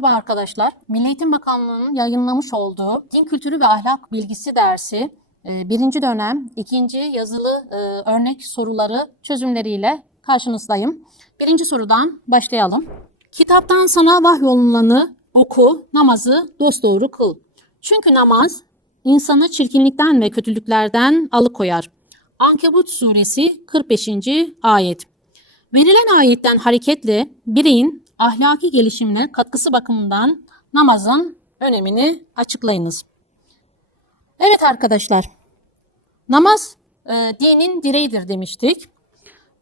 Merhaba arkadaşlar. Milli Eğitim Bakanlığı'nın yayınlamış olduğu Din Kültürü ve Ahlak Bilgisi dersi e, birinci dönem ikinci yazılı e, örnek soruları çözümleriyle karşınızdayım. Birinci sorudan başlayalım. Kitaptan sana vahyolunanı oku, namazı dosdoğru kıl. Çünkü namaz insanı çirkinlikten ve kötülüklerden alıkoyar. Ankebut suresi 45. ayet. Verilen ayetten hareketle bireyin ahlaki gelişimine katkısı bakımından namazın önemini açıklayınız. Evet arkadaşlar, namaz e, dinin direğidir demiştik.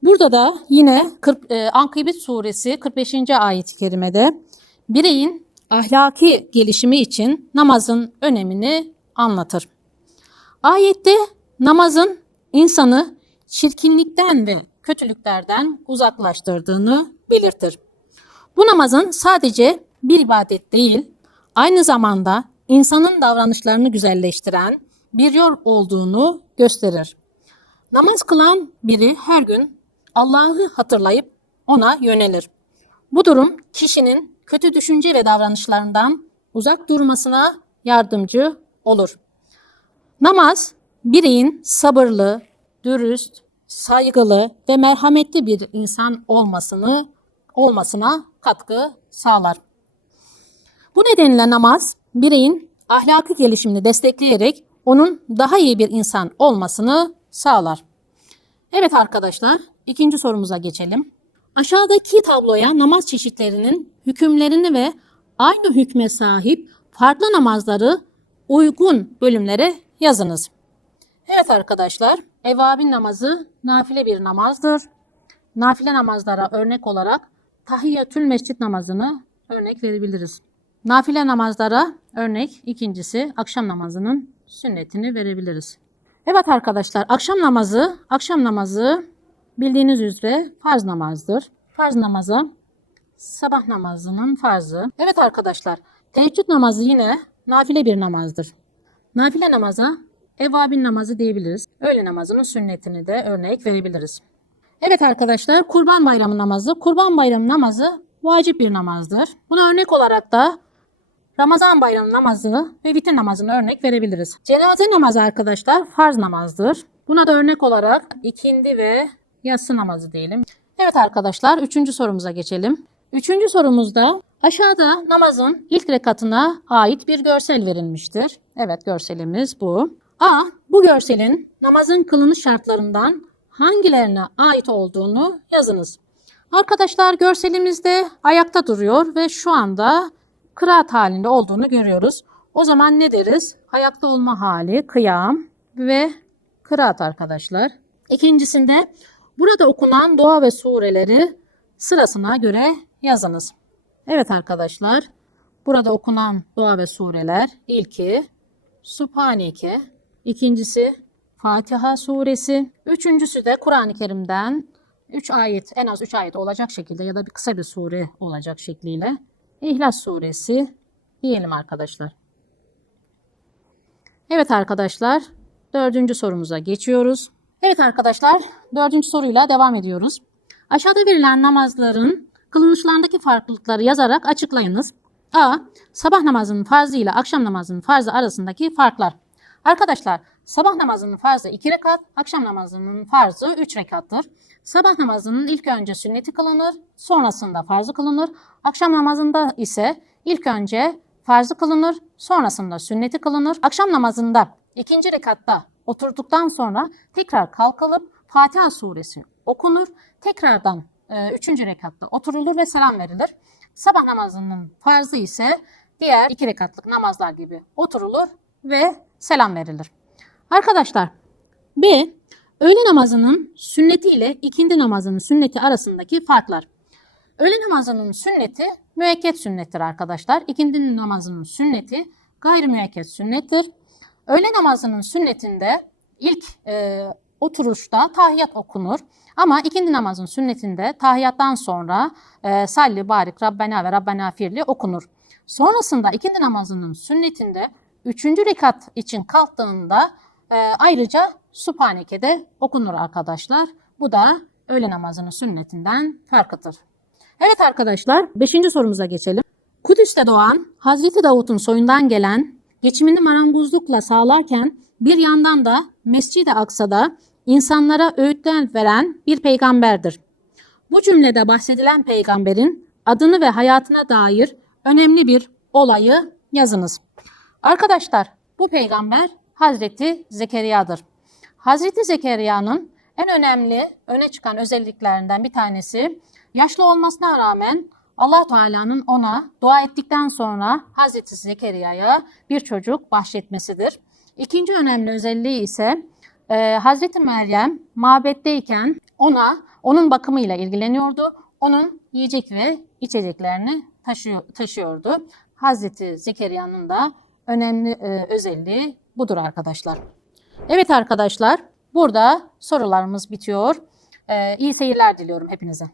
Burada da yine 40, e, Ankebut suresi 45. ayet-i kerimede bireyin ahlaki gelişimi için namazın önemini anlatır. Ayette namazın insanı çirkinlikten ve kötülüklerden uzaklaştırdığını belirtir. Bu namazın sadece bir ibadet değil, aynı zamanda insanın davranışlarını güzelleştiren bir yol olduğunu gösterir. Namaz kılan biri her gün Allah'ı hatırlayıp ona yönelir. Bu durum kişinin kötü düşünce ve davranışlarından uzak durmasına yardımcı olur. Namaz bireyin sabırlı, dürüst, saygılı ve merhametli bir insan olmasını olmasına katkı sağlar. Bu nedenle namaz bireyin ahlaki gelişimini destekleyerek onun daha iyi bir insan olmasını sağlar. Evet arkadaşlar, ikinci sorumuza geçelim. Aşağıdaki tabloya namaz çeşitlerinin hükümlerini ve aynı hükme sahip farklı namazları uygun bölümlere yazınız. Evet arkadaşlar, evabin namazı nafile bir namazdır. Nafile namazlara örnek olarak tahiyyatül mescit namazını örnek verebiliriz. Nafile namazlara örnek ikincisi akşam namazının sünnetini verebiliriz. Evet arkadaşlar akşam namazı, akşam namazı bildiğiniz üzere farz namazdır. Farz namazı sabah namazının farzı. Evet arkadaşlar teheccüd namazı yine nafile bir namazdır. Nafile namaza evabin namazı diyebiliriz. Öğle namazının sünnetini de örnek verebiliriz. Evet arkadaşlar kurban bayramı namazı. Kurban bayramı namazı vacip bir namazdır. Buna örnek olarak da Ramazan bayramı namazı ve vitir namazını örnek verebiliriz. Cenaze namazı arkadaşlar farz namazdır. Buna da örnek olarak ikindi ve yatsı namazı diyelim. Evet arkadaşlar üçüncü sorumuza geçelim. Üçüncü sorumuzda aşağıda namazın ilk rekatına ait bir görsel verilmiştir. Evet görselimiz bu. A. Bu görselin namazın kılınış şartlarından hangilerine ait olduğunu yazınız. Arkadaşlar görselimizde ayakta duruyor ve şu anda kıraat halinde olduğunu görüyoruz. O zaman ne deriz? Ayakta olma hali, kıyam ve kıraat arkadaşlar. İkincisinde burada okunan dua ve sureleri sırasına göre yazınız. Evet arkadaşlar, burada okunan dua ve sureler ilki Subhaneke, ikincisi Fatiha suresi, üçüncüsü de Kur'an-ı Kerim'den 3 ayet, en az 3 ayet olacak şekilde ya da bir kısa bir sure olacak şekliyle İhlas suresi diyelim arkadaşlar. Evet arkadaşlar, dördüncü sorumuza geçiyoruz. Evet arkadaşlar, dördüncü soruyla devam ediyoruz. Aşağıda verilen namazların kılınışlarındaki farklılıkları yazarak açıklayınız. A. Sabah namazının farzı ile akşam namazının farzı arasındaki farklar. Arkadaşlar, sabah namazının farzı 2 rekat, akşam namazının farzı 3 rekattır. Sabah namazının ilk önce sünneti kılınır, sonrasında farzı kılınır. Akşam namazında ise ilk önce farzı kılınır, sonrasında sünneti kılınır. Akşam namazında ikinci rekatta oturduktan sonra tekrar kalkılıp Fatiha suresi okunur. Tekrardan e, üçüncü rekatta oturulur ve selam verilir. Sabah namazının farzı ise diğer iki rekatlık namazlar gibi oturulur ve selam verilir. Arkadaşlar B. Öğle namazının sünneti ile ikindi namazının sünneti arasındaki farklar. Öğle namazının sünneti müekket sünnettir arkadaşlar. İkindi namazının sünneti gayri müekket sünnettir. Öğle namazının sünnetinde ilk e, oturuşta tahiyat okunur. Ama ikindi namazın sünnetinde tahiyattan sonra e, salli, barik, Rabbena ve Rabbena firli okunur. Sonrasında ikindi namazının sünnetinde üçüncü rekat için kalktığında e, ayrıca Subhaneke'de okunur arkadaşlar. Bu da öğle namazının sünnetinden farkıdır. Evet arkadaşlar 5. sorumuza geçelim. Kudüs'te doğan Hazreti Davut'un soyundan gelen geçimini marangozlukla sağlarken bir yandan da Mescid-i Aksa'da insanlara öğütler veren bir peygamberdir. Bu cümlede bahsedilen peygamberin adını ve hayatına dair önemli bir olayı yazınız. Arkadaşlar bu peygamber Hazreti Zekeriya'dır. Hazreti Zekeriya'nın en önemli öne çıkan özelliklerinden bir tanesi yaşlı olmasına rağmen Allah Teala'nın ona dua ettikten sonra Hazreti Zekeriya'ya bir çocuk bahşetmesidir. İkinci önemli özelliği ise e, Hazreti Meryem mabetteyken ona onun bakımıyla ilgileniyordu. Onun yiyecek ve içeceklerini taşıyor, taşıyordu. Hazreti Zekeriya'nın da önemli e, özelliği budur arkadaşlar. Evet arkadaşlar burada sorularımız bitiyor. E, iyi seyirler diliyorum hepinize.